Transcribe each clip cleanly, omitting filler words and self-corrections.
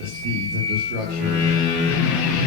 the seeds of destruction.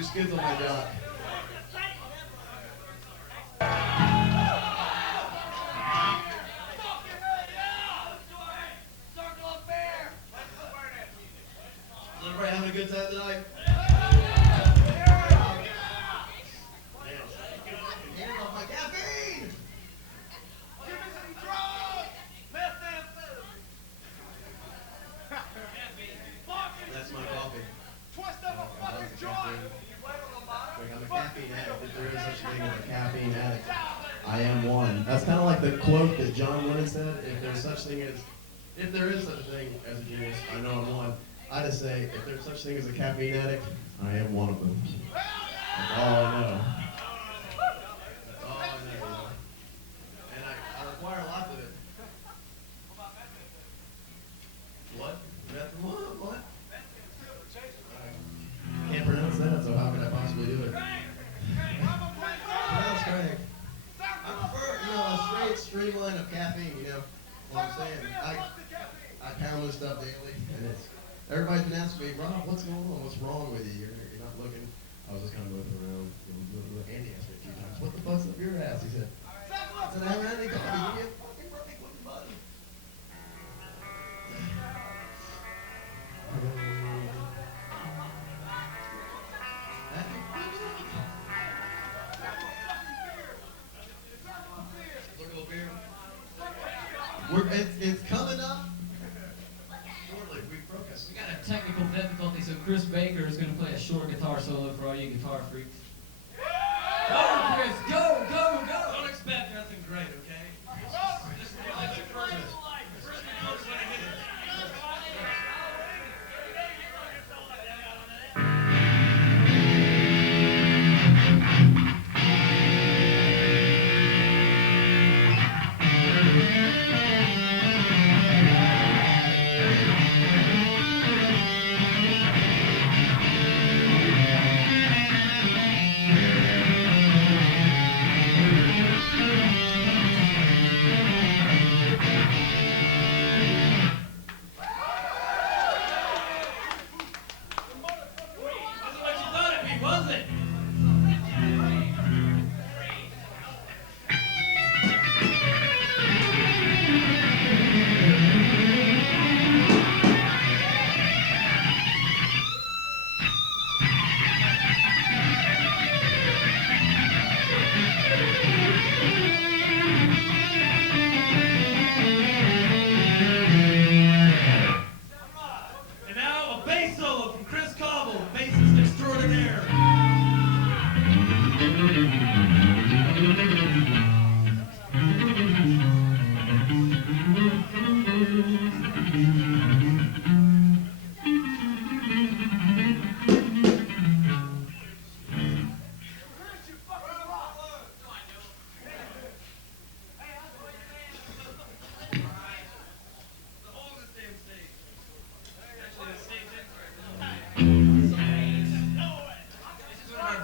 Skids on my job. Is everybody having a good time tonight? That's my coffee. I'm a caffeine addict. If there is such a thing as a caffeine addict, I am one. That's kind of like the quote that John Lennon said. If there is such a thing as a genius, I know I'm one. I just say, if there's such thing as a caffeine addict, I am one of them. That's all I know. That's all I know, you know. And I require lots of it. What? What? I can't pronounce that, so how could I possibly do it? Pronounce Craig. I prefer, you know, a straight streamline of caffeine, you know what I'm saying? I pound this stuff daily, and it's, everybody's been asking me, Rob, what's going on? What's wrong with you? You're not looking. I was just kind of looking around. Andy asked me a few times, what the fuck's up your ass? He said, I said, I haven't had any coffee. Give me a fucking break with the button. Look at the beer. It's coming up. Shortly, we focus. We got a technical difficulty, so Chris Baker is going to play a short guitar solo for all you guitar freaks. Go, Chris! Go, go, go! Don't expect nothing great, okay? Just like the first note when I hit it.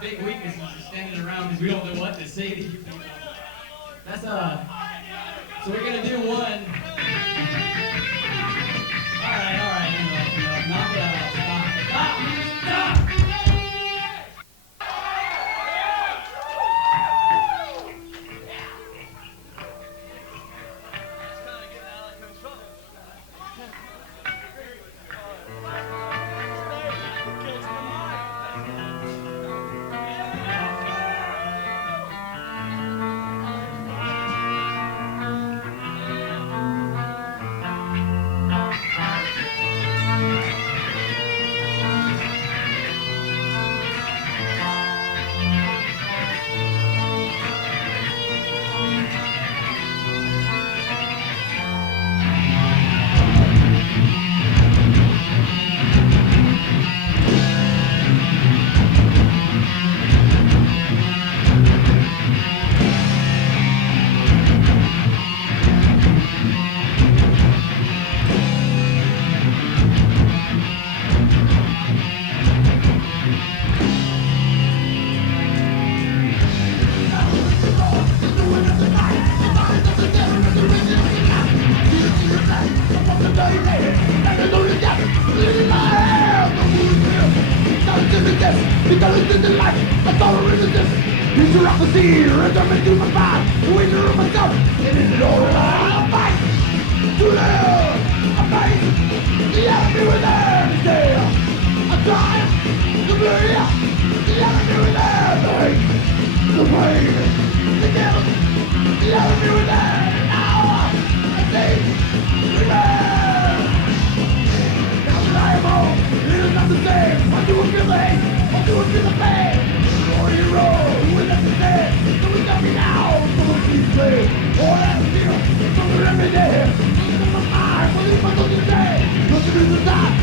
Big weakness is standing around because we don't know what to say to you people. That's so we're gonna do one. All right, knock it out. Stop. Because it's in the light, I thought I resist. Future of the sea, rhythm into my mind. Winner of myself, it is all I fight. To live, I fight. The enemy was there to steal. I triumph, the beauty. The enemy was there, the hate, the pain, the guilt. The enemy was there, now I see, revenge. Now that I am home, it is not the same. I do feel the hate. Do it for the pain, or you roll with the dead. So we got me now, so let's be slave. All that feel, so we're every day. Look at my mind, what is my looking day? Look at the time,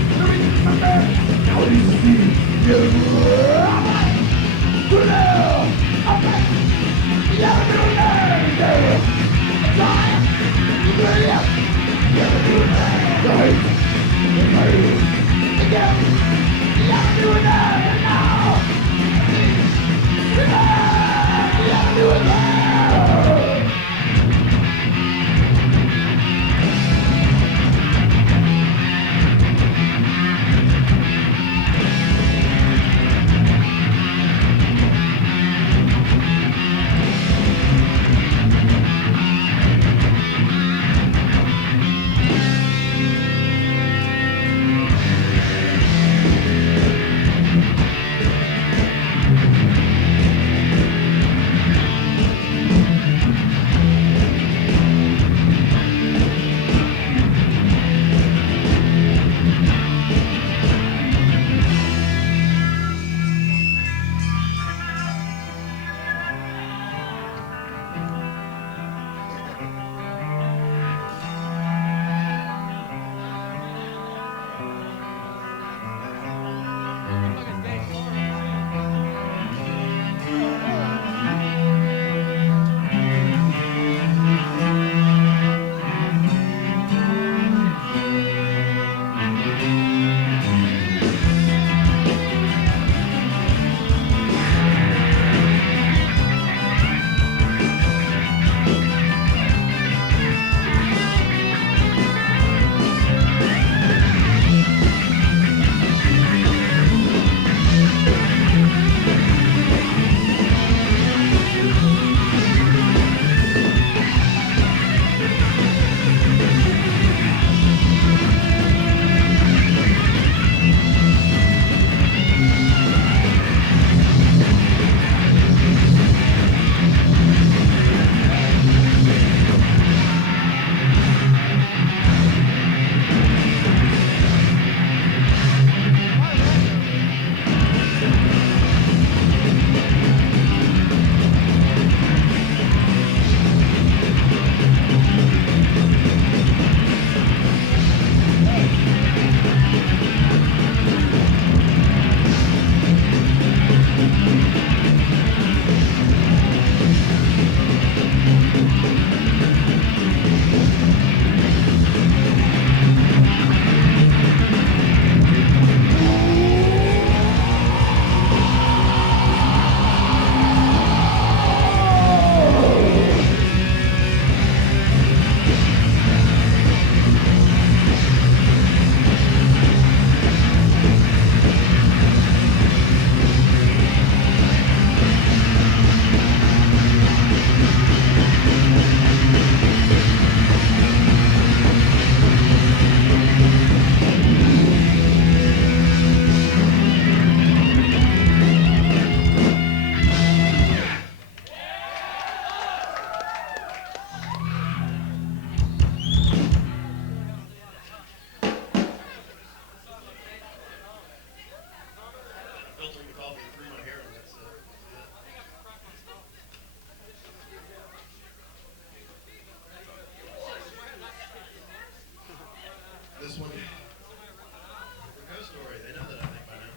This one, for Ghost Story, they know that I think by now.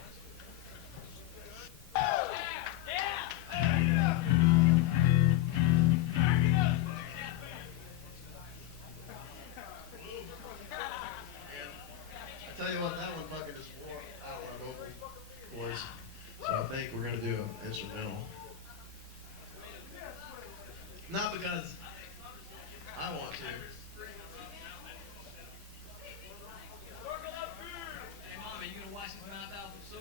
I tell you what, that one fucking just wore out my vocal voice. So I think we're gonna do an instrumental. Not because I want to. Hey, Mom, are you gonna watch this mouth album soon?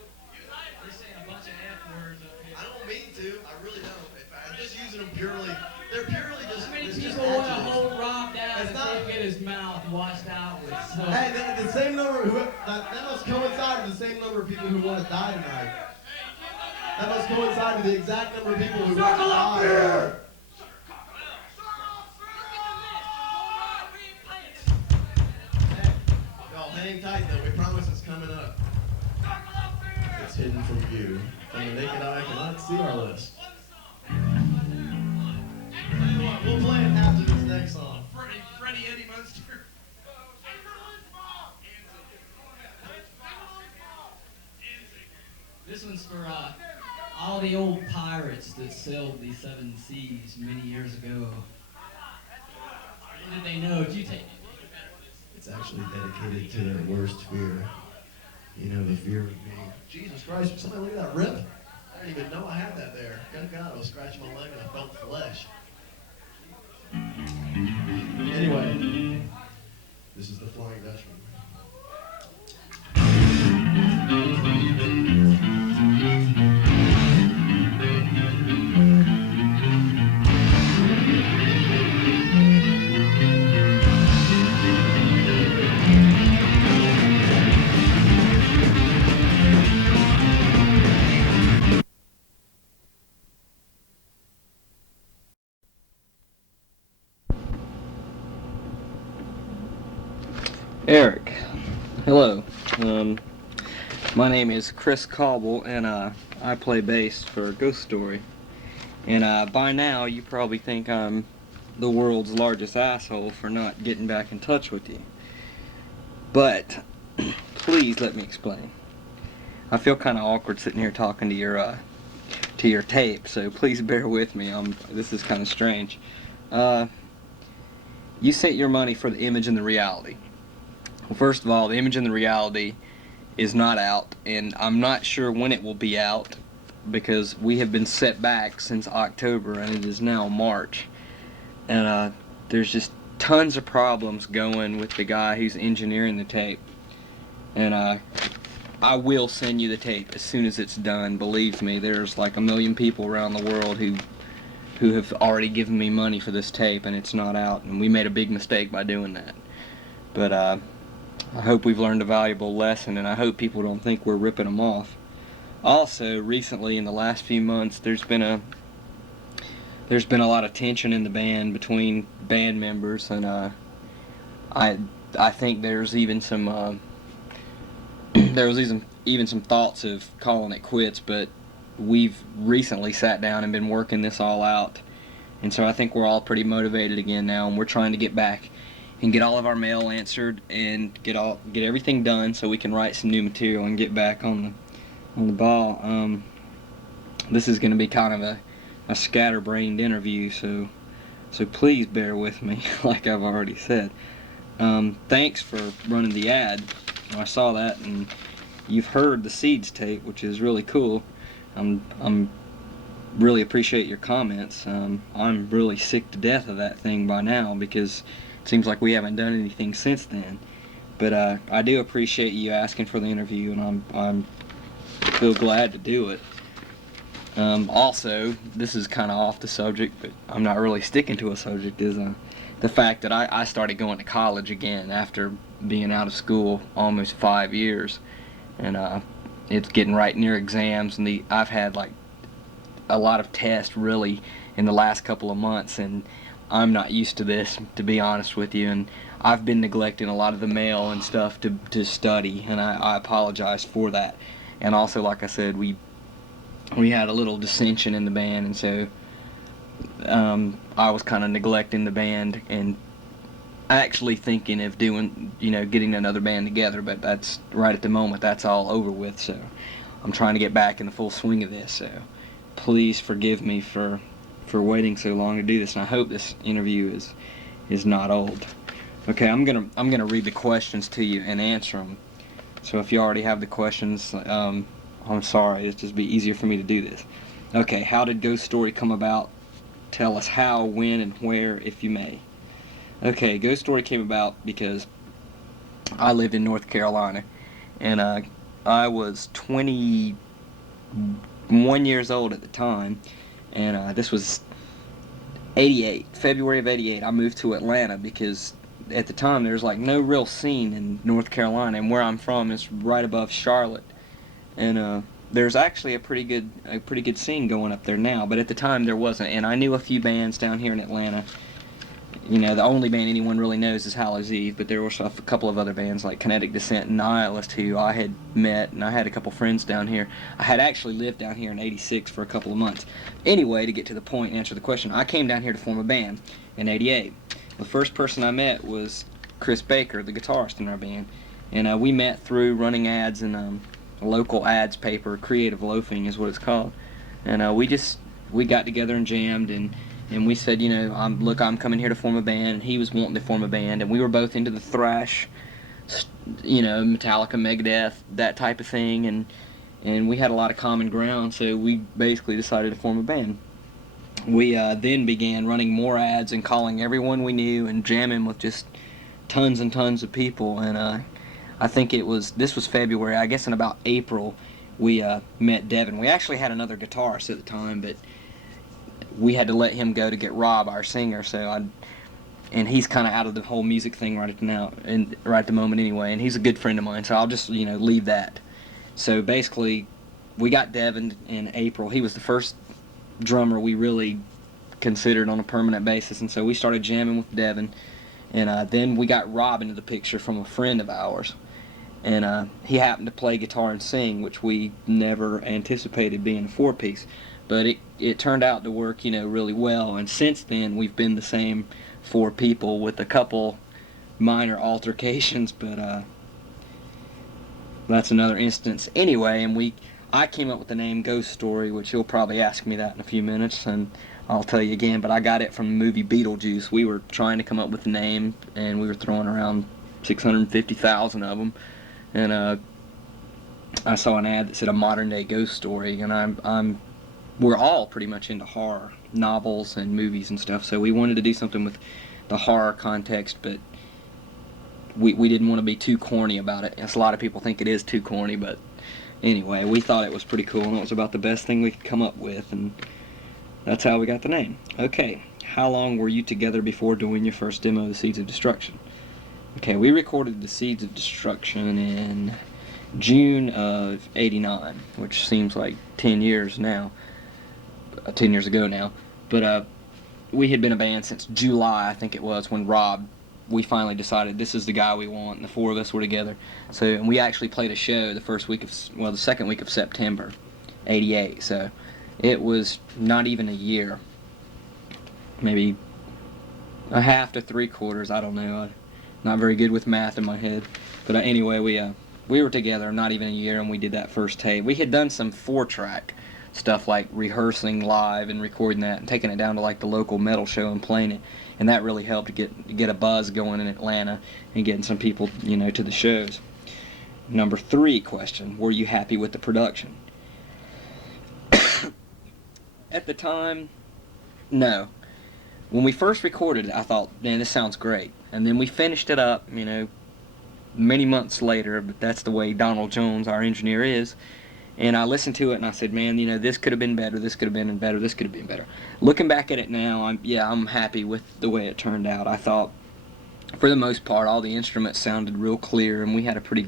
They're saying a bunch of F words up here. I don't mean to. I really don't. I'm just using them purely. They're purely just. How many it's just people want to adjectives. hold Rob down It's and not- get his mouth washed out with soap? Hey, the same number. That must coincide with the same number of people who want to die tonight. That must coincide with the exact number of people who want to die. Y'all hang tight though. We promise it's coming up. It's hidden from view. From the naked eye cannot see our list. Tell you what, we'll play it after this next song. Freddie Eddie Munster. This one's for all the old pirates that sailed the seven seas many years ago. Little did they know, if you take it. It's actually dedicated to their worst fear. You know, the fear of being, Jesus Christ, somebody look at that rip. I didn't even know I had that there. Good God, I was scratching my leg and I felt flesh. Anyway, this is the Flying Dutchman. Eric, hello. My name is Chris Cauble, and I play bass for Ghost Story. And by now, you probably think I'm the world's largest asshole for not getting back in touch with you. But please let me explain. I feel kind of awkward sitting here talking to your tape, so please bear with me. This is kind of strange. You sent your money for the image and the reality. Well, first of all, the image and the reality is not out, and I'm not sure when it will be out because we have been set back since October and it is now March. And there's just tons of problems going with the guy who's engineering the tape. And I will send you the tape as soon as it's done. Believe me, there's like 1 million people around the world who have already given me money for this tape, and it's not out, and we made a big mistake by doing that. But I hope we've learned a valuable lesson, and I hope people don't think we're ripping them off. Also, recently, in the last few months, there's been a lot of tension in the band between band members, and I think there's even some there was even some thoughts of calling it quits, but we've recently sat down and been working this all out, and so I think we're all pretty motivated again now, and we're trying to get back and get all of our mail answered and get everything done so we can write some new material and get back on the ball. This is going to be kind of a scatterbrained interview, so please bear with me, like I've already said. Thanks for running the ad. I saw that, and you've heard the Seeds tape, which is really cool. I'm really appreciate your comments. I'm really sick to death of that thing by now because it seems like we haven't done anything since then. But I do appreciate you asking for the interview, and I'm feel glad to do it. Also, this is kind of off the subject, but I'm not really sticking to a subject, is the fact that I started going to college again after being out of school almost 5 years, and it's getting right near exams, and I've had like a lot of tests really in the last couple of months, and I'm not used to this, to be honest with you, and I've been neglecting a lot of the mail and stuff to study, and I apologize for that. And also, like I said, we had a little dissension in the band, and so I was kind of neglecting the band and actually thinking of getting another band together, but that's right at the moment, that's all over with, so I'm trying to get back in the full swing of this, so please forgive me for waiting so long to do this, and I hope this interview is not old. Okay, I'm gonna read the questions to you and answer them. So if you already have the questions, I'm sorry. It'd just be easier for me to do this. Okay, how did Ghost Story come about? Tell us how, when, and where, if you may. Okay, Ghost Story came about because I lived in North Carolina, and I was 21 years old at the time, and this was February of '88. I moved to Atlanta because at the time there was like no real scene in North Carolina, and where I'm from is right above Charlotte, and there's actually a pretty good scene going up there now, but at the time there wasn't. And I knew a few bands down here in Atlanta. You know, the only band anyone really knows is Hallows Eve, but there were a couple of other bands like Kinetic Descent and Nihilist who I had met, and I had a couple friends down here. I had actually lived down here in '86 for a couple of months. Anyway, to get to the point and answer the question, I came down here to form a band in '88. The first person I met was Chris Baker, the guitarist in our band, and we met through running ads in local ads paper, Creative Loafing is what it's called. And we got together and jammed, and we said, I'm coming here to form a band, and he was wanting to form a band, and we were both into the thrash, Metallica, Megadeth, that type of thing, and we had a lot of common ground, so we basically decided to form a band. We then began running more ads and calling everyone we knew and jamming with just tons and tons of people, and I think this was February. I guess in about April we met Devin. We actually had another guitarist at the time, but we had to let him go to get Rob, our singer, and he's kind of out of the whole music thing right at the moment anyway, and he's a good friend of mine, so I'll just leave that. So basically we got Devin in April. He was the first drummer we really considered on a permanent basis, and so we started jamming with Devin, and then we got Rob into the picture from a friend of ours, and he happened to play guitar and sing, which we never anticipated being a four-piece, but it turned out to work really well, and since then we've been the same four people with a couple minor altercations, but that's another instance anyway. And I came up with the name Ghost Story, which you'll probably ask me that in a few minutes, and I'll tell you again, but I got it from the movie Beetlejuice. We were trying to come up with a name, and we were throwing around 650,000 of them, and I saw an ad that said a modern-day ghost story, and we're all pretty much into horror, novels and movies and stuff, so we wanted to do something with the horror context, but we didn't want to be too corny about it. Yes, a lot of people think it is too corny, but anyway, we thought it was pretty cool, and it was about the best thing we could come up with, and that's how we got the name. Okay, how long were you together before doing your first demo of the Seeds of Destruction? Okay, we recorded the Seeds of Destruction in June of '89, which seems like 10 years now, 10 years ago now, but we had been a band since July, I think it was, when we finally decided this is the guy we want, and the four of us were together. So, and we actually played a show the second week of September, '88. So, it was not even a year, maybe a half to 3/4. I don't know. I'm not very good with math in my head. But anyway, we were together not even a year, and we did that first tape. We had done some 4-track stuff like rehearsing live and recording that and taking it down to like the local metal show and playing it, and that really helped to get a buzz going in Atlanta and getting some people to the shows. Number 3 question: were you happy with the production? At the time, no. When we first recorded it, I thought, man, this sounds great, and then we finished it up many months later, but that's the way Donald Jones, our engineer, is. And I listened to it and I said, man, this could have been better, this could have been better, this could have been better. Looking back at it now, I'm happy with the way it turned out. I thought, for the most part, all the instruments sounded real clear, and we had a pretty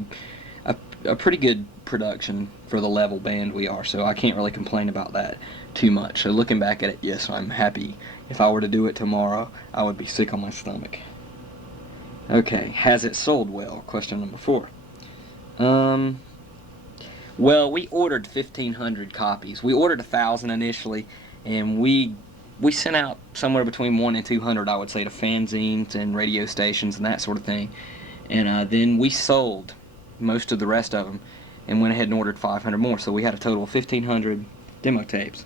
good production for the level band we are, so I can't really complain about that too much. So looking back at it, yes, I'm happy. If I were to do it tomorrow, I would be sick on my stomach. Okay, has it sold well? Question number 4. Well, we ordered 1,500 copies. We ordered 1,000 initially, and we sent out somewhere between 100 and 200, I would say, to fanzines and radio stations and that sort of thing. And then we sold most of the rest of them and went ahead and ordered 500 more. So we had a total of 1,500 demo tapes.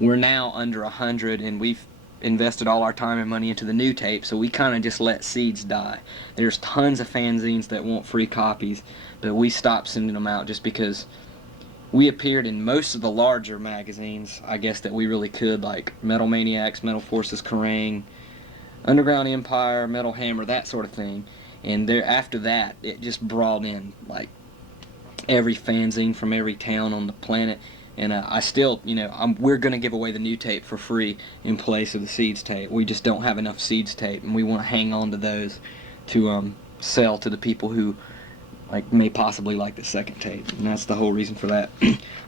We're now under 100, and we've invested all our time and money into the new tape, so we kind of just let seeds die. There's tons of fanzines that want free copies, but we stopped sending them out just because we appeared in most of the larger magazines, I guess, that we really could, like Metal Maniacs, Metal Forces Kerrang, Underground Empire, Metal Hammer, that sort of thing. And after that, it just brought in like every fanzine from every town on the planet. And I still, we're going to give away the new tape for free in place of the Seeds tape. We just don't have enough Seeds tape, and we want to hang on to those to sell to the people who may possibly like the second tape, and that's the whole reason for that.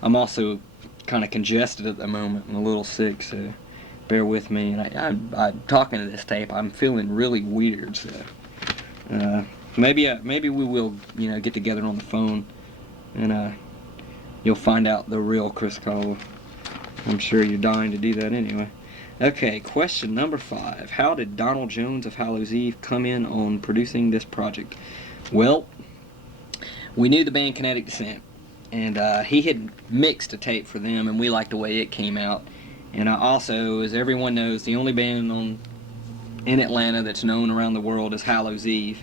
I'm also kind of congested at the moment. I'm a little sick, so bear with me. And I'm talking to this tape, I'm feeling really weird. So maybe we will get together on the phone, and you'll find out the real Chris Cauble. I'm sure you're dying to do that anyway. Okay, question number 5. How did Donald Jones of Hallows Eve come in on producing this project? Well, we knew the band Kinetic Descent, and he had mixed a tape for them, and we liked the way it came out. And also, as everyone knows, the only band in Atlanta that's known around the world is Hallows Eve.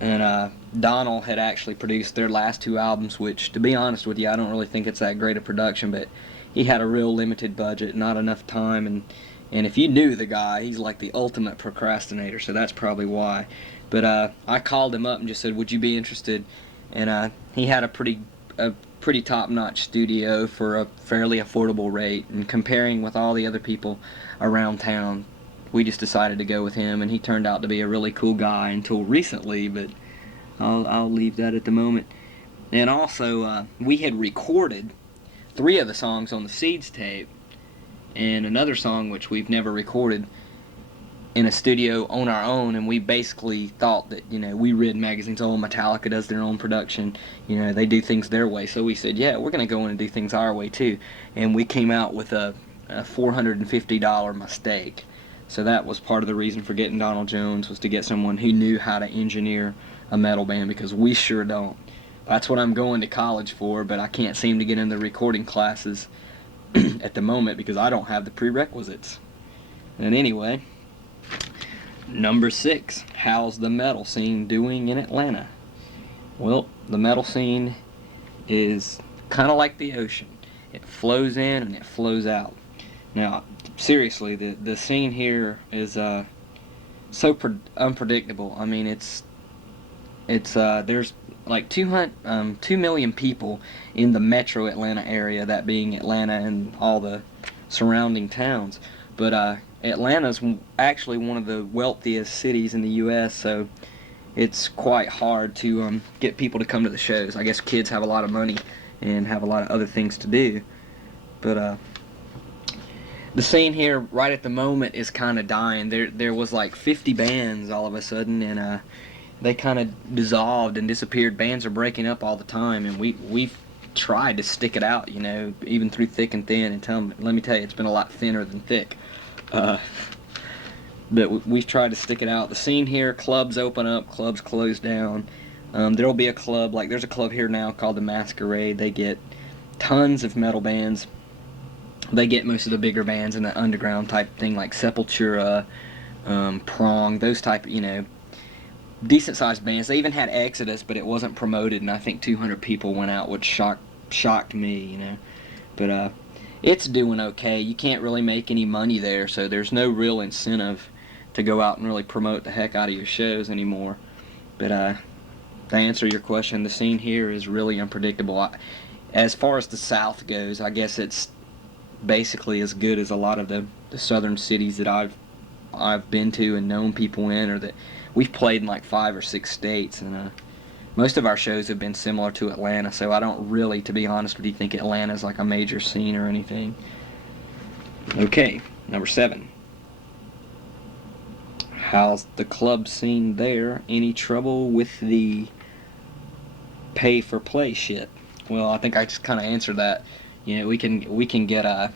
And Donald had actually produced their last 2 albums, which, to be honest with you, I don't really think it's that great a production, but he had a real limited budget, not enough time, and if you knew the guy, he's like the ultimate procrastinator, so that's probably why. But I called him up and just said, would you be interested? And he had a pretty top-notch studio for a fairly affordable rate, and comparing with all the other people around town, we just decided to go with him, and he turned out to be a really cool guy until recently, but I'll leave that at the moment. And also, we had recorded 3 of the songs on the Seeds tape, and another song which we've never recorded in a studio on our own, and we basically thought that, we read magazines, Metallica does their own production, they do things their way, so we said, yeah, we're going to go in and do things our way too, and we came out with a $450 mistake. So that was part of the reason for getting Donald Jones, was to get someone who knew how to engineer a metal band, because we sure don't. That's what I'm going to college for, but I can't seem to get in the recording classes at the moment because I don't have the prerequisites. And anyway, number 6, how's the metal scene doing in Atlanta? Well, the metal scene is kind of like the ocean. It flows in and it flows out. Now, seriously, the scene here is so unpredictable. I mean, it's there's like 2 million people in the metro Atlanta area, that being Atlanta and all the surrounding towns. But Atlanta's actually one of the wealthiest cities in the U.S., so it's quite hard to get people to come to the shows. I guess kids have a lot of money and have a lot of other things to do. But the scene here right at the moment is kind of dying. There was like 50 bands all of a sudden, and they kind of dissolved and disappeared. Bands are breaking up all the time, and we've tried to stick it out, even through thick and thin. And let me tell you, it's been a lot thinner than thick. But we've tried to stick it out. The scene here, clubs open up, clubs close down. There'll be a club, like there's a club here now called the Masquerade. They get tons of metal bands. They get most of the bigger bands in the underground type thing, like Sepultura, Prong, those type, decent-sized bands. They even had Exodus, but it wasn't promoted, and I think 200 people went out, which shocked me, But it's doing okay. You can't really make any money there, so there's no real incentive to go out and really promote the heck out of your shows anymore. But to answer your question, the scene here is really unpredictable. As far as the South goes, I guess it's basically as good as a lot of the southern cities that I've been to and known people in, or that we've played in like 5 or 6 states, and most of our shows have been similar to Atlanta, so I don't really, to be honest with you, think Atlanta's like a major scene or anything. Okay, number 7. How's the club scene there? Any trouble with the pay-for-play shit? Well, I think I just kind of answered that. We can get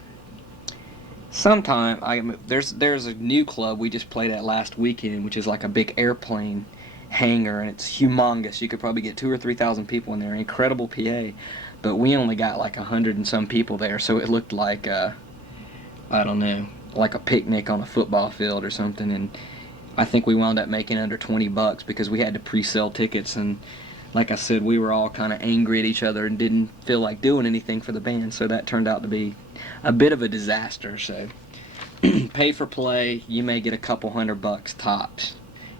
sometime. There's a new club we just played at last weekend, which is like a big airplane hangar, and it's humongous. You could probably get 2,000 or 3,000 people in there. Incredible PA, but we only got like 100 and some people there, so it looked like I don't know, like a picnic on a football field or something. And I think we wound up making under $20 because we had to pre-sell tickets, and like I said, we were all kind of angry at each other and didn't feel like doing anything for the band, so that turned out to be a bit of a disaster. So pay for play, you may get a couple $100 tops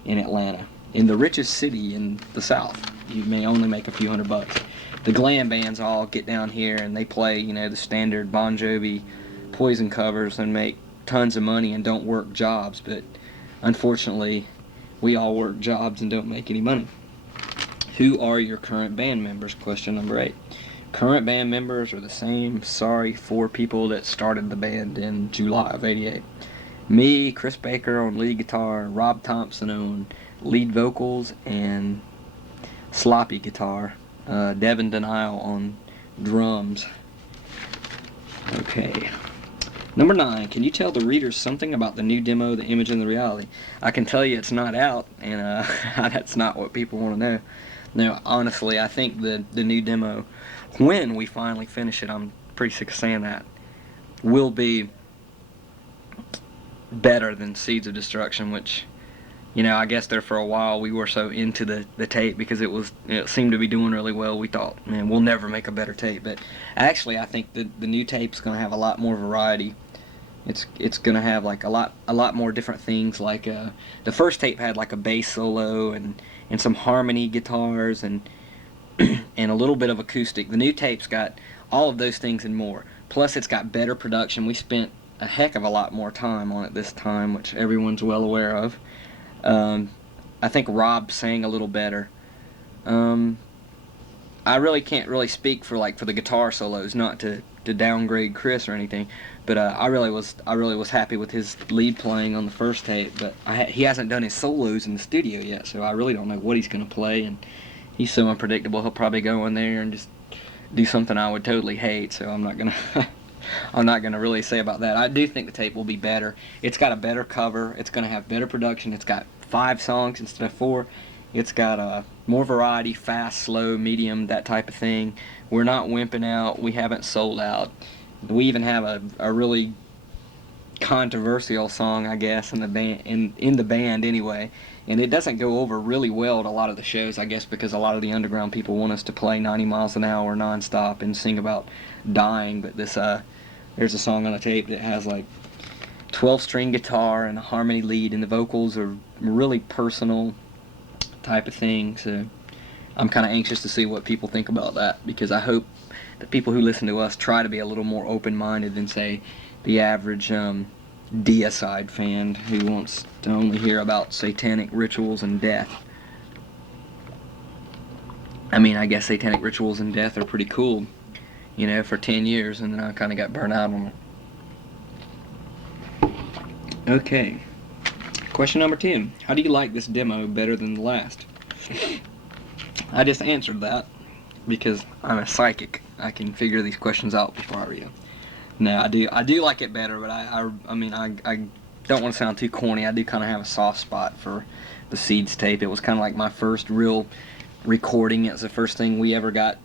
in Atlanta. In the richest city in the South, you may only make a few $100. The glam bands all get down here and they play, the standard Bon Jovi, Poison covers, and make tons of money and don't work jobs, but unfortunately we all work jobs and don't make any money. Who are your current band members? Question number 8. Current band members are the same 4 people that started the band in July of '88. Me, Chris Baker on lead guitar, Rob Thompson on lead vocals and sloppy guitar, Devin Denial on drums. Okay. Number 9, can you tell the readers something about the new demo, The Image and the Reality? I can tell you it's not out, and that's not what people want to know. No, honestly, I think the new demo, when we finally finish it, I'm pretty sick of saying that, will be better than Seeds of Destruction, which, you know, I guess there for a while we were so into the tape because it seemed to be doing really well. We thought, man, we'll never make a better tape. But actually, I think the new tape's going to have a lot more variety. It's going to have like a lot more different things. Like the first tape had like a bass solo and some harmony guitars and and a little bit of acoustic. The new tape's got all of those things and more. Plus, it's got better production. We spent a heck of a lot more time on it this time, which everyone's well aware of. I think Rob sang a little better. I really can't really speak for the guitar solos, not to downgrade Chris or anything, but I really was happy with his lead playing on the first tape. But he hasn't done his solos in the studio yet, so I really don't know what he's gonna play, and he's so unpredictable. He'll probably go in there and just do something I would totally hate. So I'm not gonna I'm not gonna really say about that. I do think the tape will be better. It's got a better cover. It's gonna have better production. It's got 5 songs instead of 4. It's got more variety, fast, slow, medium, that type of thing. We're not wimping out. We haven't sold out. We even have a really controversial song, I guess, in the band anyway. And it doesn't go over really well at a lot of the shows, I guess, because a lot of the underground people want us to play 90 miles an hour nonstop and sing about dying. But there's a song on the tape that has like 12-string guitar and a harmony lead, and the vocals are really personal type of thing. So I'm kind of anxious to see what people think about that, because I hope that people who listen to us try to be a little more open-minded than, say, the average deicide fan who wants to only hear about satanic rituals and death. I mean, I guess satanic rituals and death are pretty cool, you know, for 10 years, and then I kind of got burnt out on it. Okay. Question number 10. How do you like this demo better than the last? I just answered that because I'm a psychic. I can figure these questions out before I read them. No, I do like it better, but I mean, I don't want to sound too corny. I do kind of have a soft spot for the Seeds tape. It was kind of like my first real recording. It was the first thing we ever got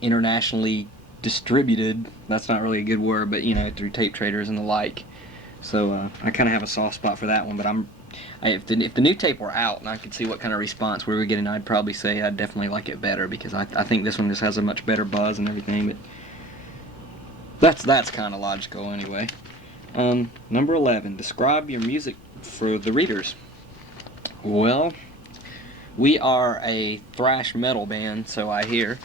internationally distributed. That's not really a good word, but, you know, through tape traders and the like. So I kind of have a soft spot for that one. But if the new tape were out and I could see what kind of response we were getting, I'd probably say I'd definitely like it better, because I think this one just has a much better buzz and everything. But that's kind of logical anyway. Number 11. Describe your music for the readers. Well, we are a thrash metal band, so I hear.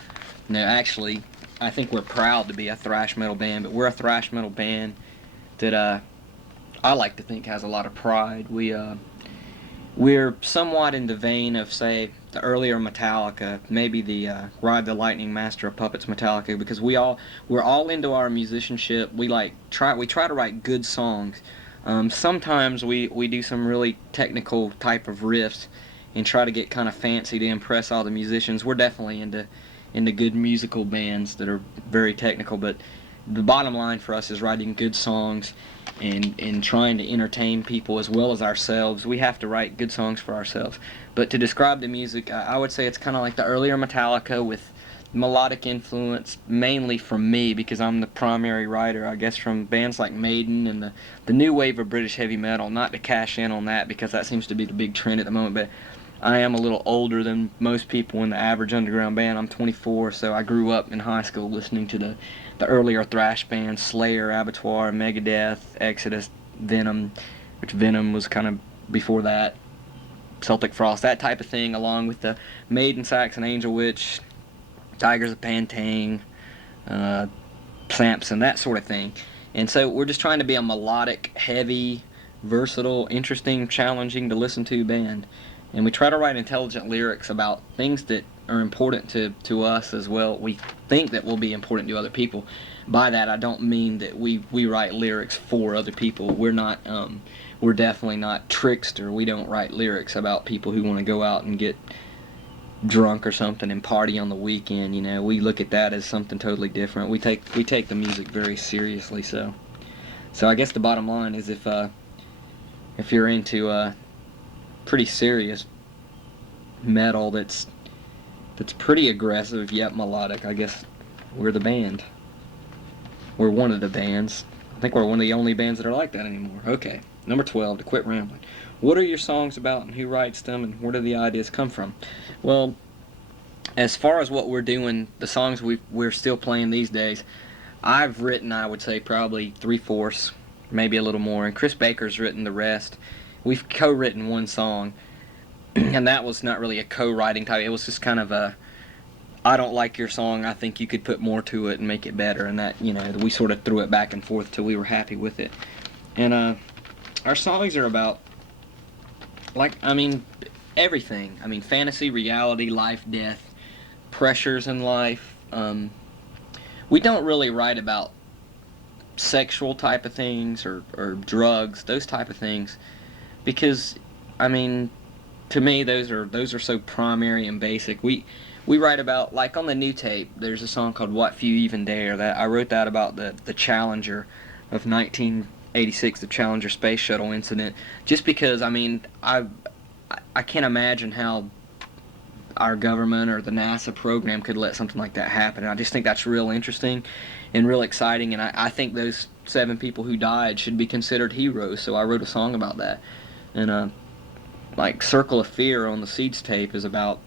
No, actually, I think we're proud to be a thrash metal band, but we're a thrash metal band that I like to think has a lot of pride. We're somewhat in the vein of, say, the earlier Metallica, maybe the Ride the Lightning Master of Puppets Metallica, because we're all into our musicianship. We try to write good songs. Sometimes we do some really technical type of riffs and try to get kind of fancy to impress all the musicians. We're definitely into good musical bands that are very technical, but the bottom line for us is writing good songs and trying to entertain people as well as ourselves. We have to write good songs for ourselves. But to describe the music, I would say it's kind of like the earlier Metallica with melodic influence, mainly from me, because I'm the primary writer, I guess, from bands like Maiden and the new wave of British heavy metal. Not to cash in on that, because that seems to be the big trend at the moment, but I am a little older than most people in the average underground band. I'm 24, so I grew up in high school listening to the earlier thrash bands, Slayer, Abattoir, Megadeth, Exodus, Venom, which Venom was kind of before that, Celtic Frost, that type of thing, along with the Maiden, Saxon, Angel Witch, Tigers of Pantang, Samson, that sort of thing. And so we're just trying to be a melodic, heavy, versatile, interesting, challenging to listen to band. And we try to write intelligent lyrics about things that are important to us as well. We think that will be important to other people. By that, I don't mean that we write lyrics for other people. We're definitely not Trickster. We don't write lyrics about people who want to go out and get drunk or something and party on the weekend. You know, we look at that as something totally different. We take the music very seriously. So I guess the bottom line is if you're into pretty serious metal that's that's pretty aggressive yet melodic. I guess we're the band. We're one of the bands. I think we're one of the only bands that are like that anymore. Okay, number 12, to quit rambling. What are your songs about, and who writes them, and where do the ideas come from? Well, as far as what we're doing, the songs we're still playing these days, I've written, I would say, probably 3/4, maybe a little more, and Chris Baker's written the rest. We've co-written one song, and that was not really a co-writing type. It was just kind of a, I don't like your song, I think you could put more to it and make it better, and that, you know, we sort of threw it back and forth till we were happy with it. And our songs are about, like, I mean, everything. I mean, fantasy, reality, life, death, pressures in life. We don't really write about sexual type of things or drugs, those type of things, because, I mean, to me, those are so primary and basic. We write about, like on the new tape, there's a song called What Few Even Dare. That I wrote that about the Challenger of 1986, the Challenger space shuttle incident, just because, I mean, I can't imagine how our government or the NASA program could let something like that happen. And I just think that's real interesting and real exciting, and I think those 7 people who died should be considered heroes, so I wrote a song about that. And like Circle of Fear on the Seeds tape is about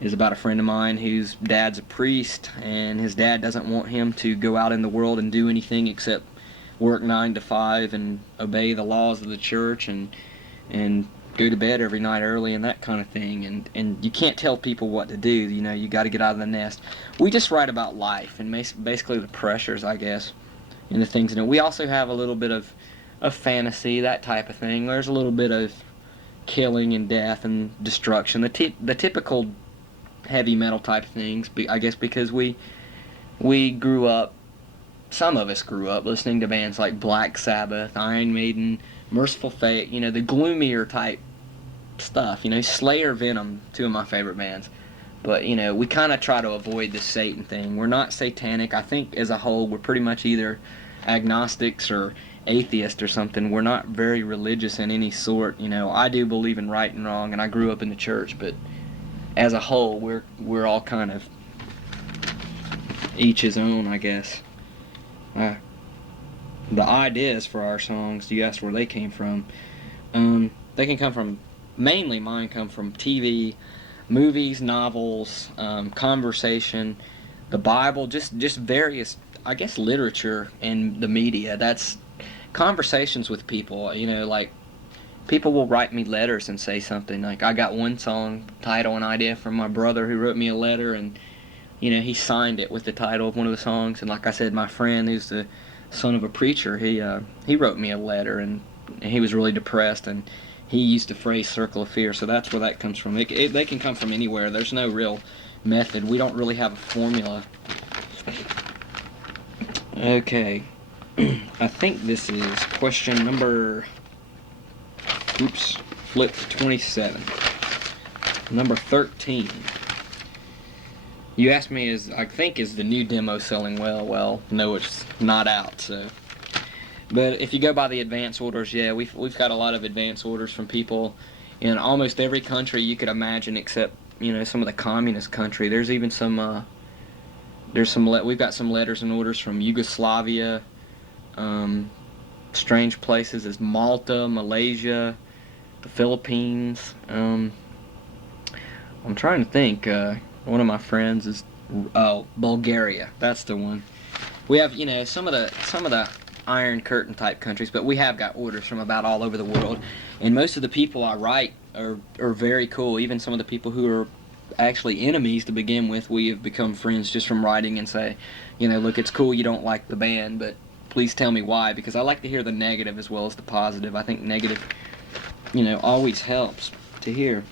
a friend of mine whose dad's a priest, and his dad doesn't want him to go out in the world and do anything except work 9 to 5 and obey the laws of the church and go to bed every night early and that kind of thing. And you can't tell people what to do. You know, you got to get out of the nest. We just write about life and basically the pressures, I guess, and the things in it. We also have a little bit of fantasy, that type of thing. There's a little bit of killing and death and destruction, the typical heavy metal type of things, I guess, because we grew up, some of us grew up listening to bands like Black Sabbath, Iron Maiden, Merciful Fate, you know, the gloomier type stuff, you know, Slayer, Venom, 2 of my favorite bands. But, you know, we kind of try to avoid the Satan thing. We're not satanic. I think as a whole we're pretty much either agnostics or atheist or something. We're not very religious in any sort. You know, I do believe in right and wrong, and I grew up in the church, but as a whole we're all kind of each his own, I guess. The ideas for our songs, you asked where they came from. They can come from, mainly mine come from TV, movies, novels, conversation, the Bible, just various, I guess, literature and the media. That's conversations with people, you know, like people will write me letters and say something. Like, I got one song title and idea from my brother who wrote me a letter, and, you know, he signed it with the title of one of the songs. And like I said, my friend who's the son of a preacher, he wrote me a letter, and he was really depressed, and he used the phrase Circle of Fear, so that's where that comes from. They can come from anywhere. There's no real method. We don't really have a formula. Okay. I think this is question number, flip to 27. Number 13. You asked me, is the new demo selling well? Well, no, it's not out, so. But if you go by the advance orders, yeah, we've got a lot of advance orders from people in almost every country you could imagine, except, you know, some of the communist country. There's even some we've got some letters and orders from Yugoslavia, strange places as Malta, Malaysia, the Philippines. I'm trying to think. One of my friends is Bulgaria. That's the one. We have, you know, some of the Iron Curtain type countries, but we have got orders from about all over the world. And most of the people I write are very cool. Even some of the people who are actually enemies to begin with, we have become friends just from writing and say, you know, look, it's cool you don't like the band, but please tell me why, because I like to hear the negative as well as the positive. I think negative, you know, always helps to hear.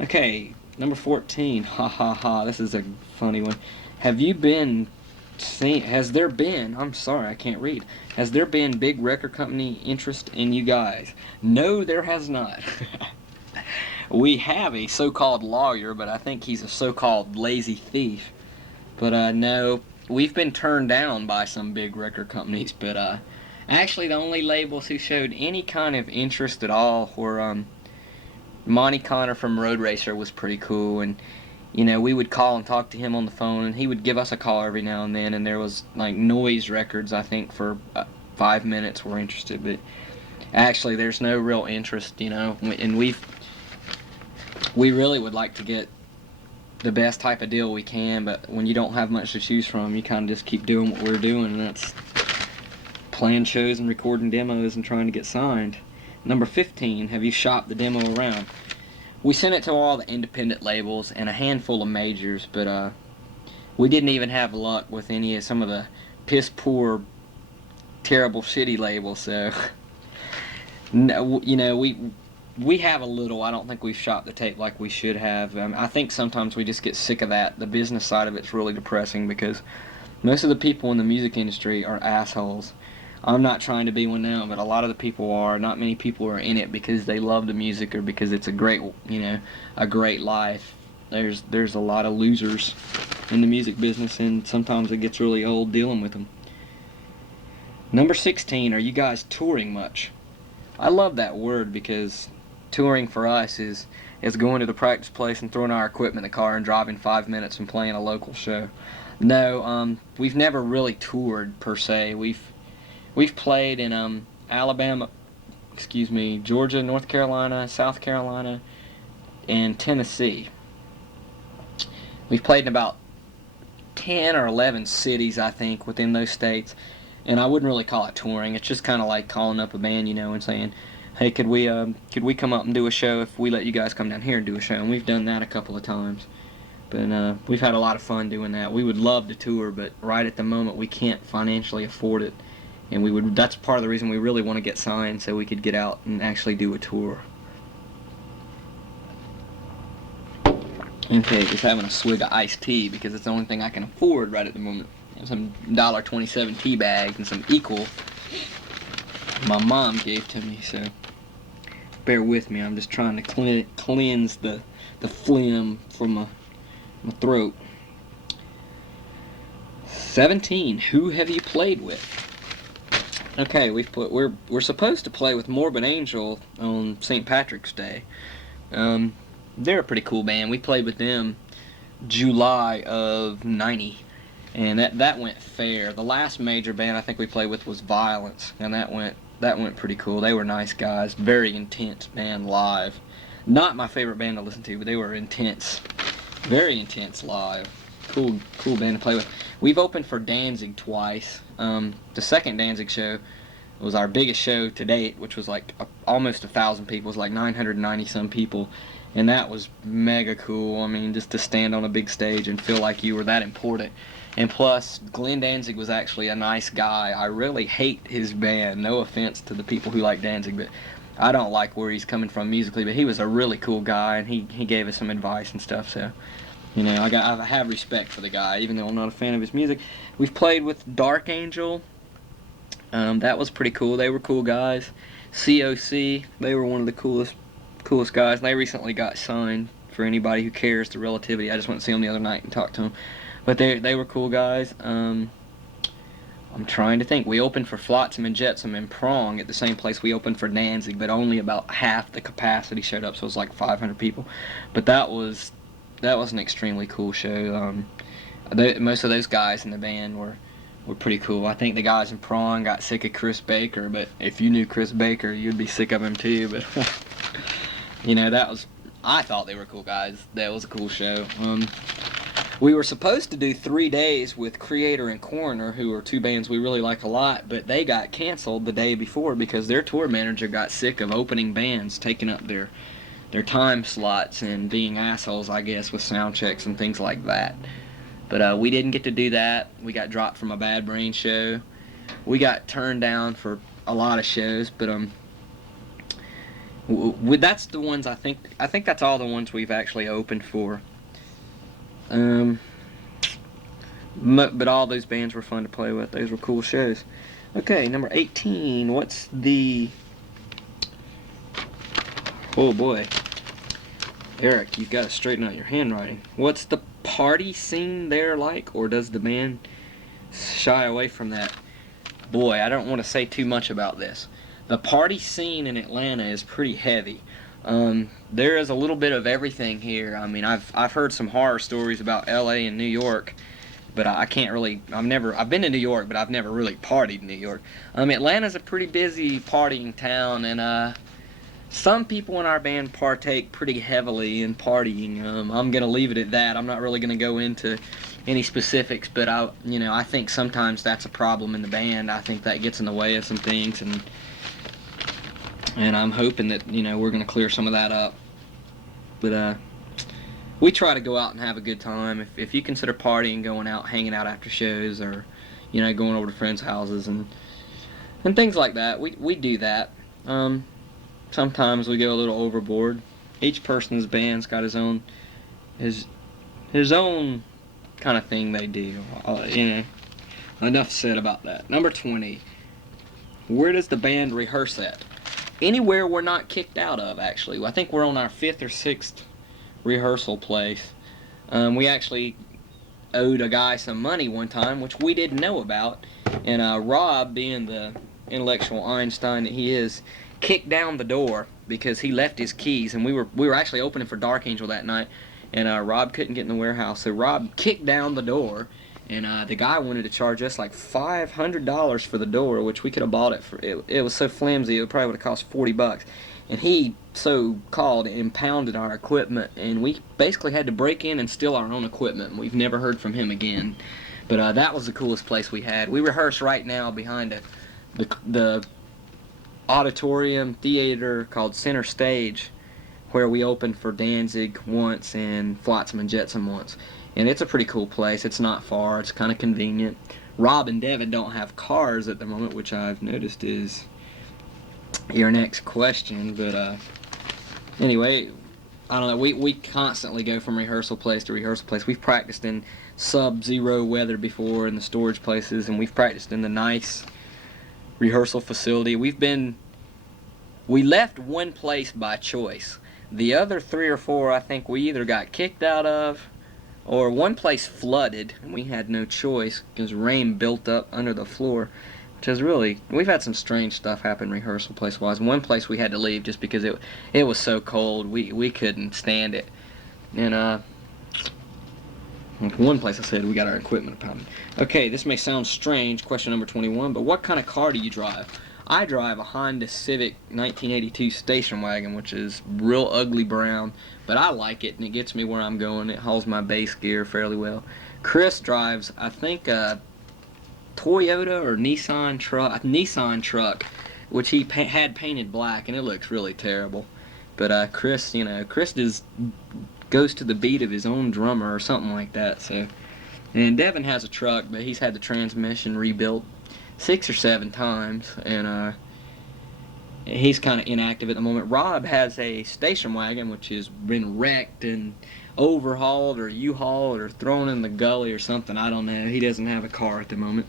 Okay, number 14. Ha ha ha. This is a funny one. Has there been, I'm sorry, I can't read. Has there been big record company interest in you guys? No, there has not. We have a so-called lawyer, but I think he's a so-called lazy thief. But no, we've been turned down by some big record companies, but actually the only labels who showed any kind of interest at all were Monty Connor from Road Racer was pretty cool, and you know, we would call and talk to him on the phone, and he would give us a call every now and then, and there was like noise records, I think, for 5 minutes we're interested, but actually there's no real interest, you know, and we really would like to get the best type of deal we can, but when you don't have much to choose from, you kind of just keep doing what we're doing, and that's playing shows and recording demos and trying to get signed. Number 15, have you shopped the demo around? We sent it to all the independent labels and a handful of majors, but we didn't even have luck with some of the piss poor, terrible, shitty labels. So, no, you know, we have a little. I don't think we've shopped the tape like we should have. I think sometimes we just get sick of that. The business side of it's really depressing because most of the people in the music industry are assholes. I'm not trying to be one now, but a lot of the people are. Not many people are in it because they love the music or because it's a great, you know, a great life. There's a lot of losers in the music business, and sometimes it gets really old dealing with them. Number 16, are you guys touring much? I love that word because touring for us is going to the practice place and throwing our equipment in the car and driving 5 minutes and playing a local show. No, we've never really toured per se. We've played in Alabama, Georgia, North Carolina, South Carolina, and Tennessee. We've played in about 10 or 11 cities, I think, within those states. And I wouldn't really call it touring. It's just kind of like calling up a band, you know, and saying, hey, could we come up and do a show if we let you guys come down here and do a show? And we've done that a couple of times. But we've had a lot of fun doing that. We would love to tour, but right at the moment we can't financially afford it. And that's part of the reason we really want to get signed, so we could get out and actually do a tour. Okay, just having a swig of iced tea because it's the only thing I can afford right at the moment. Some $1.27 tea bags and some Equal my mom gave to me, so bear with me. I'm just trying to cleanse the phlegm from my throat. 17. Who have you played with? Okay, we're supposed to play with Morbid Angel on St. Patrick's Day. They're a pretty cool band. We played with them July of '90, and that went fair. The last major band I think we played with was Violence, and that went pretty cool. They were nice guys, very intense band live. Not my favorite band to listen to, but they were intense, very intense live. Cool band to play with. We've opened for Danzig twice. The second Danzig show was our biggest show to date, which was like almost 1,000 people. It was like 990 some people, and that was mega cool. I mean, just to stand on a big stage and feel like you were that important. And plus, Glenn Danzig was actually a nice guy. I really hate his band. No offense to the people who like Danzig, but I don't like where he's coming from musically. But he was a really cool guy, and he gave us some advice and stuff. So, you know, I have respect for the guy, even though I'm not a fan of his music. We've played with Dark Angel. That was pretty cool. They were cool guys. COC, they were one of the coolest guys. And they recently got signed. For anybody who cares, to Relativity. I just went to see them the other night and talked to them. But they were cool guys. I'm trying to think. We opened for Flotsam and Jetsam in Prong at the same place we opened for Danzig, but only about half the capacity showed up, so it was like 500 people. But that was an extremely cool show. Most of those guys in the band were pretty cool. I think the guys in Prong got sick of Chris Baker, but if you knew Chris Baker, you'd be sick of him too. But you know, I thought they were cool guys. That was a cool show. We were supposed to do 3 days with Creator and Coroner, who are two bands we really like a lot, but they got canceled the day before because their tour manager got sick of opening bands taking up their time slots and being assholes, I guess, with sound checks and things like that. But we didn't get to do that. We got dropped from a Bad Brain show. We got turned down for a lot of shows, but that's the ones I think that's all the ones we've actually opened for. But all those bands were fun to play with. Those were cool shows. Okay, number 18. What's the... Oh boy. Eric, you've got to straighten out your handwriting. What's the party scene there like, or does the band shy away from that? Boy, I don't want to say too much about this. The party scene in Atlanta is pretty heavy. There is a little bit of everything here. I mean, I've heard some horror stories about L.A. and New York, but I can't really. I've been to New York, but I've never really partied in New York. Atlanta's a pretty busy partying town, and some people in our band partake pretty heavily in partying. I'm gonna leave it at that. I'm not really gonna go into any specifics, but I think sometimes that's a problem in the band. I think that gets in the way of some things, and I'm hoping that we're gonna clear some of that up. But we try to go out and have a good time. If you consider partying, going out, hanging out after shows, or going over to friends' houses and things like that, we do that. Sometimes we go a little overboard. Each person's band's got his own kind of thing they do. Enough said about that. Number 20. Where does the band rehearse at? Anywhere we're not kicked out of, actually. I think we're on our 5th or 6th rehearsal place. We actually owed a guy some money one time, which we didn't know about. And Rob, being the intellectual Einstein that he is, kicked down the door because he left his keys. And we were actually opening for Dark Angel that night. And Rob couldn't get in the warehouse, so Rob kicked down the door, and the guy wanted to charge us like $500 for the door, which we could have bought it for. It was so flimsy, it probably would have cost $40. And he so-called impounded our equipment, and we basically had to break in and steal our own equipment, and we've never heard from him again. But that was the coolest place we had. We rehearse right now behind the auditorium theater called Center Stage, where we opened for Danzig once and Flotsam and Jetsam once. And it's a pretty cool place. It's not far. It's kind of convenient. Rob and Devin don't have cars at the moment, which I've noticed is your next question. But anyway, I don't know. We constantly go from rehearsal place to rehearsal place. We've practiced in sub-zero weather before in the storage places, and we've practiced in the nice rehearsal facility. We left one place by choice. The other 3 or 4, I think we either got kicked out of, or one place flooded, and we had no choice because rain built up under the floor, which is really, we've had some strange stuff happen rehearsal place-wise. One place we had to leave just because it was so cold, we couldn't stand it. And one place I said we got our equipment impounded. Okay, this may sound strange, question number 21, but what kind of car do you drive? I drive a Honda Civic 1982 station wagon, which is real ugly brown, but I like it, and it gets me where I'm going. It hauls my bass gear fairly well. Chris drives, I think, a Toyota or Nissan truck, which he had painted black, and it looks really terrible. But Chris just goes to the beat of his own drummer or something like that. So, and Devin has a truck, but he's had the transmission rebuilt 6 or 7 times, and he's kind of inactive at the moment. Rob has a station wagon which has been wrecked and overhauled or U-hauled or thrown in the gully or something. I don't know. He doesn't have a car at the moment.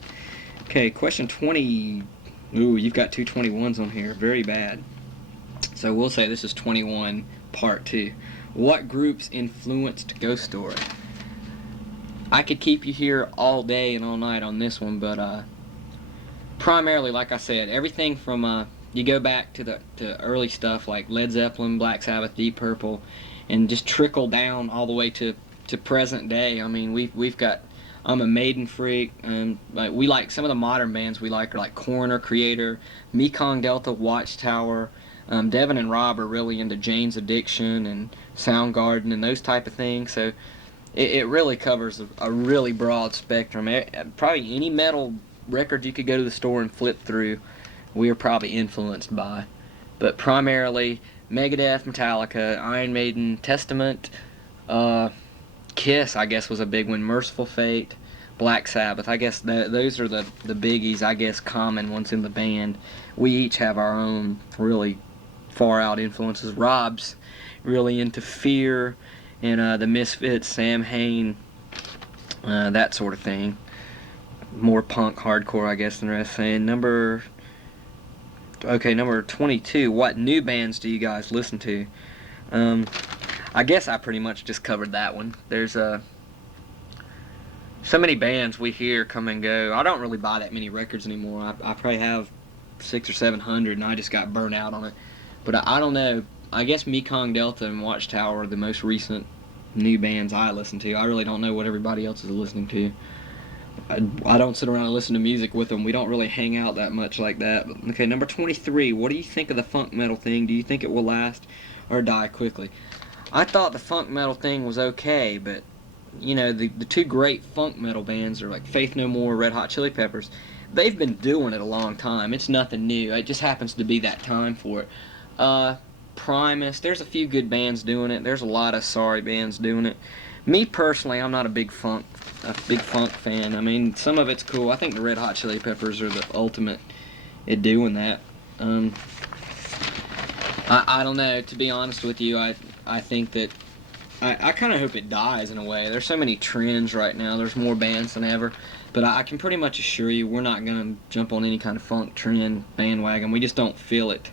Okay, question 20. Ooh, you've got 2 21s on here. Very bad. So we'll say this is 21 part 2. What groups influenced Ghost Story? I could keep you here all day and all night on this one, but primarily, like I said, everything from you go back to early stuff like Led Zeppelin, Black Sabbath, Deep Purple, and just trickle down all the way to present day. I mean, we've got. I'm a Maiden freak, and we like some of the modern bands we like are like Coroner, Creator, Mekong Delta, Watchtower. Devin and Rob are really into Jane's Addiction and Soundgarden and those type of things. So it really covers a really broad spectrum. Probably any metal record you could go to the store and flip through, we are probably influenced by. But primarily Megadeth, Metallica, Iron Maiden, Testament, Kiss I guess was a big one, Merciful Fate, Black Sabbath. I guess those are the biggies, I guess, common ones in the band. We each have our own really far out influences. Rob's really into Fear and the Misfits, Sam Hain, that sort of thing. More punk, hardcore, I guess, than the rest. And number 22. What new bands do you guys listen to? I guess I pretty much just covered that one. There's so many bands we hear come and go. I don't really buy that many records anymore. I probably have 600 or 700, and I just got burnt out on it. But I don't know. I guess Mekong Delta and Watchtower are the most recent new bands I listen to. I really don't know what everybody else is listening to. I don't sit around and listen to music with them. We don't really hang out that much like that. But, okay, number 23. What do you think of the funk metal thing? Do you think it will last or die quickly? I thought the funk metal thing was okay, but you know, the two great funk metal bands are like Faith No More, Red Hot Chili Peppers. They've been doing it a long time. It's nothing new. It just happens to be that time for it. Primus, there's a few good bands doing it. There's a lot of sorry bands doing it. Me personally, I'm not a big funk fan. I mean, some of it's cool. I think the Red Hot Chili Peppers are the ultimate at doing that. I don't know. To be honest with you, I think that I kind of hope it dies in a way. There's so many trends right now. There's more bands than ever. But I can pretty much assure you we're not going to jump on any kind of funk trend bandwagon. We just don't feel it.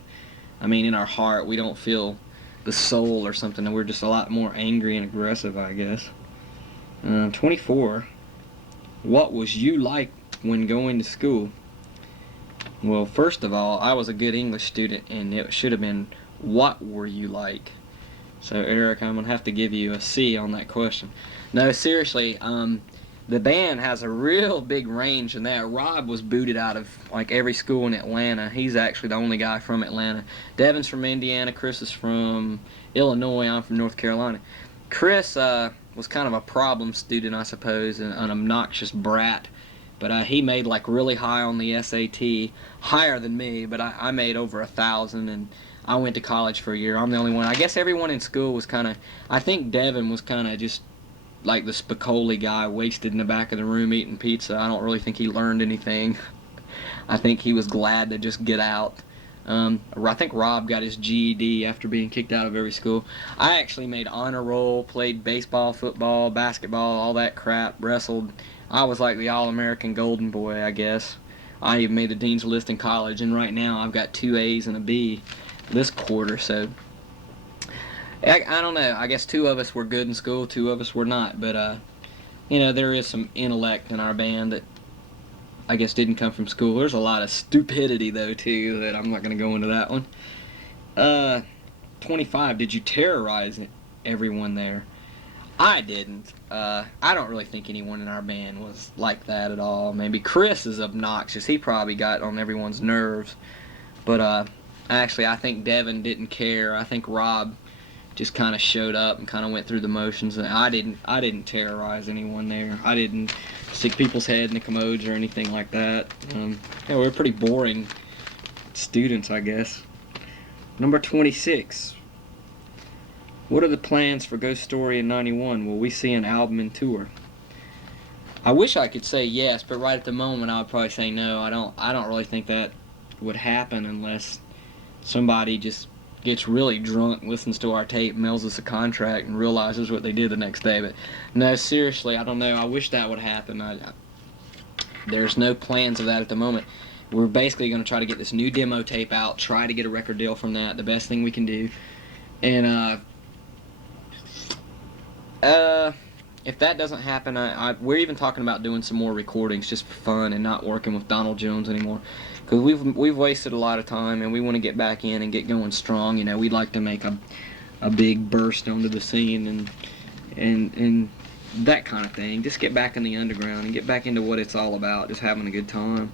I mean, in our heart, we don't feel the soul or something. And we're just a lot more angry and aggressive, I guess. 24. What was you like when going to school? Well, first of all, I was a good English student, and it should have been, what were you like? So, Eric, I'm going to have to give you a C on that question. No, seriously, the band has a real big range in that. Rob was booted out of, like, every school in Atlanta. He's actually the only guy from Atlanta. Devin's from Indiana. Chris is from Illinois. I'm from North Carolina. Chris was kind of a problem student, I suppose, and an obnoxious brat. But he made, like, really high on the SAT. Higher than me, but I made over 1,000, and I went to college for a year. I'm the only one. I guess everyone in school was kind of... I think Devin was kind of just like the Spicoli guy, wasted in the back of the room eating pizza. I don't really think he learned anything. I think he was glad to just get out. I think Rob got his GED after being kicked out of every school. I actually made honor roll, played baseball, football, basketball, all that crap, wrestled. I was like the all-American golden boy, I guess. I even made the dean's list in college, and right now I've got 2 A's and a B this quarter, so I don't know. I guess 2 of us were good in school, 2 of us were not, but you know, there is some intellect in our band that I guess didn't come from school. There's a lot of stupidity though too, that I'm not going to go into that one. 25, did you terrorize everyone there? I didn't. I don't really think anyone in our band was like that at all. Maybe Chris is obnoxious. He probably got on everyone's nerves. But actually, I think Devin didn't care. I think Rob just kind of showed up and kind of went through the motions. And I didn't terrorize anyone there. I didn't stick people's head in the commodes or anything like that. Yeah, we were pretty boring students, I guess. Number 26. What are the plans for Ghost Story in 91? Will we see an album and tour? I wish I could say yes, but right at the moment I would probably say no. I don't really think that would happen unless somebody just gets really drunk, listens to our tape, mails us a contract, and realizes what they did the next day. But no, seriously, I don't know. I wish that would happen. There's no plans of that at the moment. We're basically going to try to get this new demo tape out, try to get a record deal from that, the best thing we can do. And if that doesn't happen, we're even talking about doing some more recordings just for fun and not working with Donald Jones anymore. Because we've wasted a lot of time, and we want to get back in and get going strong. You know, we'd like to make a big burst onto the scene and that kind of thing. Just get back in the underground and get back into what it's all about, just having a good time.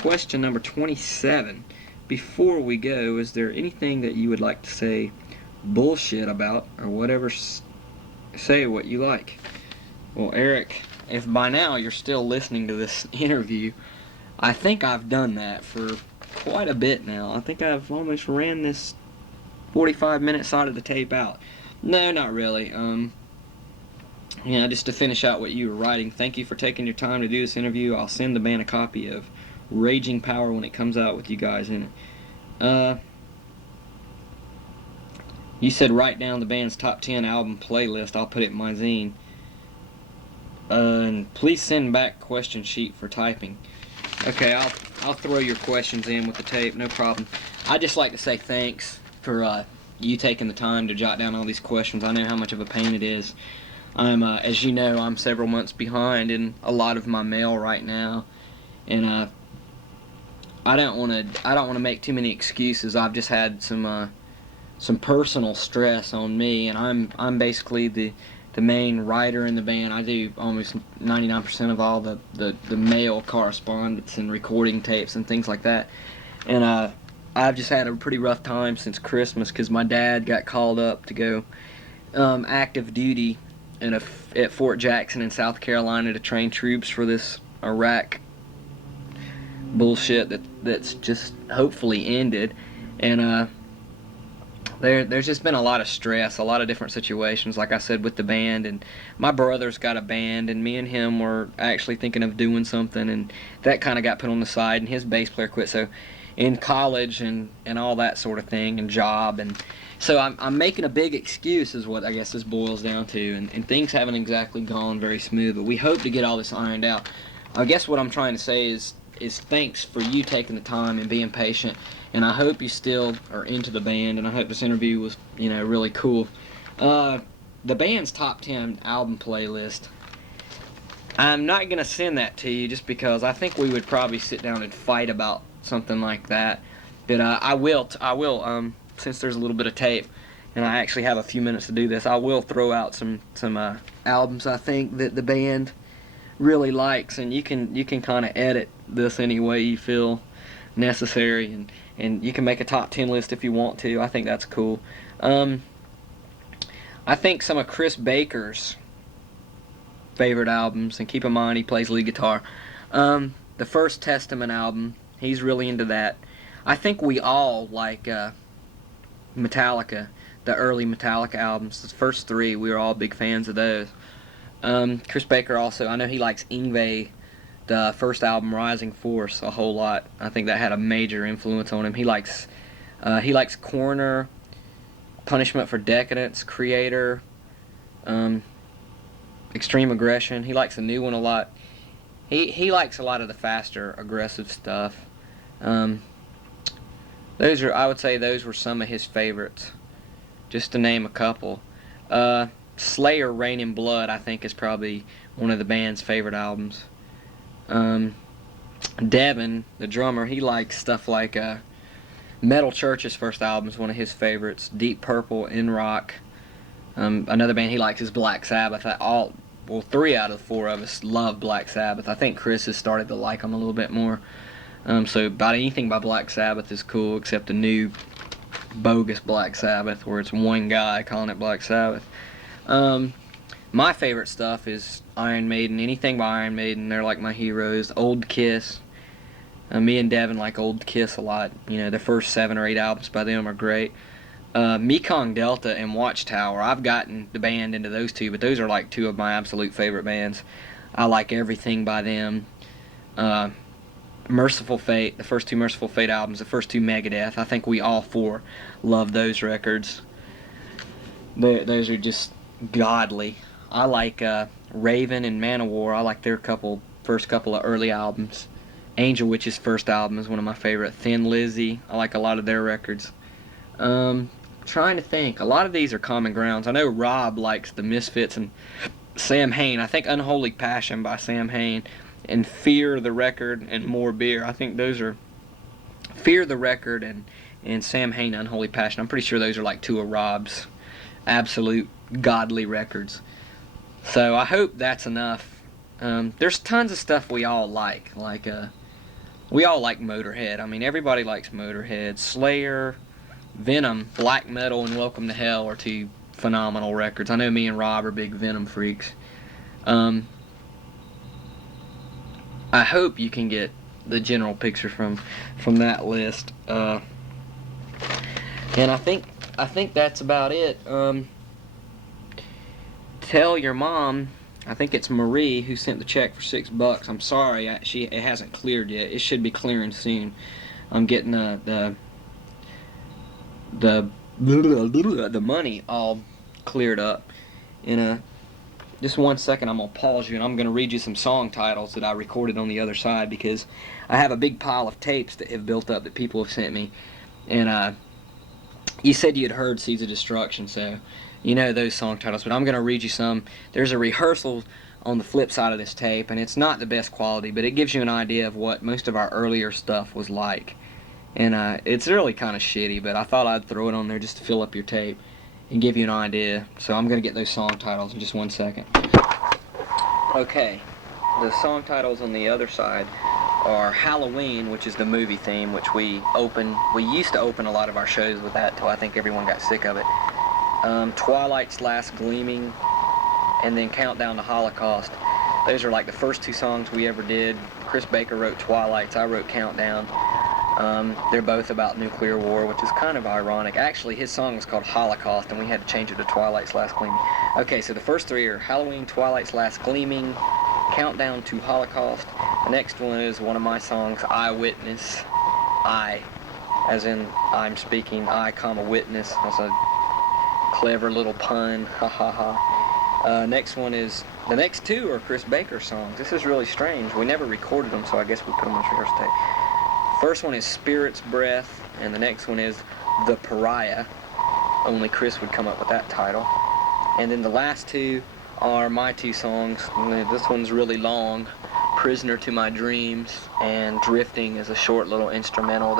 Question number 27. Before we go, is there anything that you would like to say bullshit about, or whatever? Say what you like. Well, Eric, if by now you're still listening to this interview, I think I've done that for quite a bit now. I think I've almost ran this 45-minute side of the tape out. No, not really. Yeah, just to finish out what you were writing, thank you for taking your time to do this interview. I'll send the band a copy of Raging Power when it comes out with you guys in it. You said write down the band's top 10 album playlist. I'll put it in my zine. And please send back question sheet for typing. Okay, I'll throw your questions in with the tape, no problem. I'd just like to say thanks for you taking the time to jot down all these questions. I know how much of a pain it is. As you know, I'm several months behind in a lot of my mail right now, and I don't want to make too many excuses. I've just had some some personal stress on me, and I'm basically the main writer in the band. I do almost 99% of all the mail correspondence and recording tapes and things like that. And I've just had a pretty rough time since Christmas because my dad got called up to go active duty at Fort Jackson in South Carolina to train troops for this Iraq bullshit that's just hopefully ended. And there's just been a lot of stress, a lot of different situations, like I said, with the band. And my brother's got a band, and me and him were actually thinking of doing something, and that kind of got put on the side, and his bass player quit. So in college and all that sort of thing, and job, and so I'm making a big excuse is what I guess this boils down to, and things haven't exactly gone very smooth, but we hope to get all this ironed out. I guess what I'm trying to say is thanks for you taking the time and being patient, and I hope you still are into the band, and I hope this interview was, really cool. The band's top 10 album playlist, I'm not going to send that to you just because I think we would probably sit down and fight about something like that, but I will, since there's a little bit of tape, and I actually have a few minutes to do this, I will throw out some albums I think that the band really likes, and you can kind of edit this any way you feel necessary, and you can make a top 10 list if you want to. I think that's cool. I think some of Chris Baker's favorite albums, and keep in mind he plays lead guitar, the First Testament album, he's really into that. I think we all like Metallica, the early Metallica albums, the first three, we were all big fans of those. Chris Baker also, I know he likes Yngwie, the first album, Rising Force, a whole lot. I think that had a major influence on him. He likes Corner, Punishment for Decadence, Creator, Extreme Aggression. He likes the new one a lot. He likes a lot of the faster, aggressive stuff. Those are, I would say, those were some of his favorites, just to name a couple. Slayer, Rain in Blood, I think is probably one of the band's favorite albums. Devin, the drummer, he likes stuff like Metal Church's first album is one of his favorites. Deep Purple, In Rock. Another band he likes is Black Sabbath. Three out of the four of us love Black Sabbath. I think Chris has started to like them a little bit more. So about anything by Black Sabbath is cool, except the new bogus Black Sabbath, where it's one guy calling it Black Sabbath. My favorite stuff is Iron Maiden. Anything by Iron Maiden, they're like my heroes. Old Kiss. Me and Devin like Old Kiss a lot. The first 7 or 8 albums by them are great. Mekong Delta and Watchtower, I've gotten the band into those two, but those are like two of my absolute favorite bands. I like everything by them. Merciful Fate, the first 2 Merciful Fate albums, the first 2 Megadeth, I think we all 4 love those records. Those are just godly. I like Raven and Manowar. I like their first couple of early albums. Angel Witch's first album is one of my favorite. Thin Lizzy, I like a lot of their records. Trying to think. A lot of these are common grounds. I know Rob likes the Misfits and Sam Hain. I think Unholy Passion by Sam Hain and Fear the Record and More Beer. I think those are Fear the Record and Sam Hain, Unholy Passion. I'm pretty sure those are like 2 of Rob's absolute godly records. So I hope that's enough. There's tons of stuff we all like. We all like Motorhead. I mean, everybody likes Motorhead. Slayer, Venom, Black Metal, and Welcome to Hell are 2 phenomenal records. I know me and Rob are big Venom freaks. I hope you can get the general picture from that list. And I think that's about it. Tell your mom, I think it's Marie who sent the check for $6. I'm sorry, it hasn't cleared yet. It should be clearing soon. I'm getting the money all cleared up. In just 1 second, I'm gonna pause you and I'm gonna read you some song titles that I recorded on the other side, because I have a big pile of tapes that have built up that people have sent me. And you said you had heard Seeds of Destruction, so you know those song titles, but I'm going to read you some. There's a rehearsal on the flip side of this tape, and it's not the best quality, but it gives you an idea of what most of our earlier stuff was like. And it's really kind of shitty, but I thought I'd throw it on there just to fill up your tape and give you an idea. So I'm going to get those song titles in just 1 second. Okay, the song titles on the other side are Halloween, which is the movie theme, which we used to open a lot of our shows with that till I think everyone got sick of it. Twilight's Last Gleaming, and then Countdown to Holocaust. Those are like the first 2 songs we ever did. Chris Baker wrote Twilight's, I wrote Countdown. They're both about nuclear war, which is kind of ironic. Actually, his song was called Holocaust, and we had to change it to Twilight's Last Gleaming. Okay, so the first 3 are Halloween, Twilight's Last Gleaming, Countdown to Holocaust. The next one is one of my songs, Eyewitness. I, as in I'm speaking, I, comma, witness. That's a clever little pun, ha ha ha. Next one is, the next 2 are Chris Baker songs. This is really strange. We never recorded them, so I guess we put them on rehearsal tape. First one is Spirit's Breath, and the next one is The Pariah. Only Chris would come up with that title. And then the last 2 are my 2 songs. This one's really long, Prisoner to My Dreams, and Drifting is a short little instrumental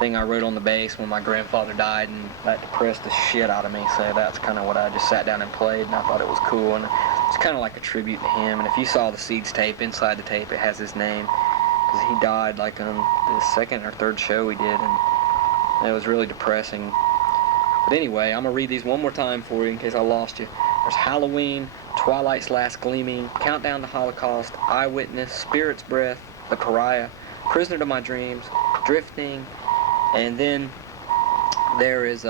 thing I wrote on the bass when my grandfather died, and that depressed the shit out of me, so that's kind of what I just sat down and played, and I thought it was cool, and it's kind of like a tribute to him. And if you saw the Seeds tape, inside the tape it has his name, because he died like on the 2nd or 3rd show we did, and it was really depressing. But anyway, I'm going to read these one more time for you in case I lost you. There's Halloween, Twilight's Last Gleaming, Countdown to Holocaust, Eyewitness, Spirit's Breath, The Pariah, Prisoner to My Dreams, Drifting, and then there is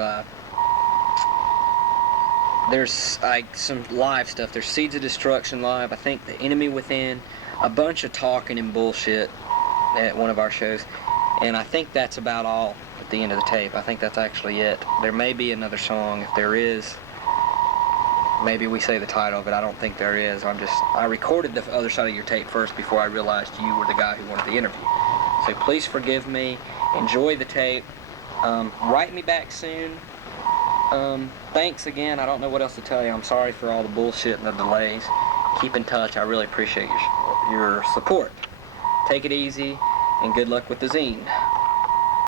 there's like some live stuff. There's Seeds of Destruction live, I think The Enemy Within, a bunch of talking and bullshit at one of our shows, and I think that's about all at the end of the tape. I think that's actually it. There may be another song. If there is, maybe we say the title, but I don't think there is. I recorded the other side of your tape first before I realized you were the guy who wanted the interview. So please forgive me. Enjoy the tape. Write me back soon. Thanks again. I don't know what else to tell you. I'm sorry for all the bullshit and the delays. Keep in touch. I really appreciate your support. Take it easy, and good luck with the zine.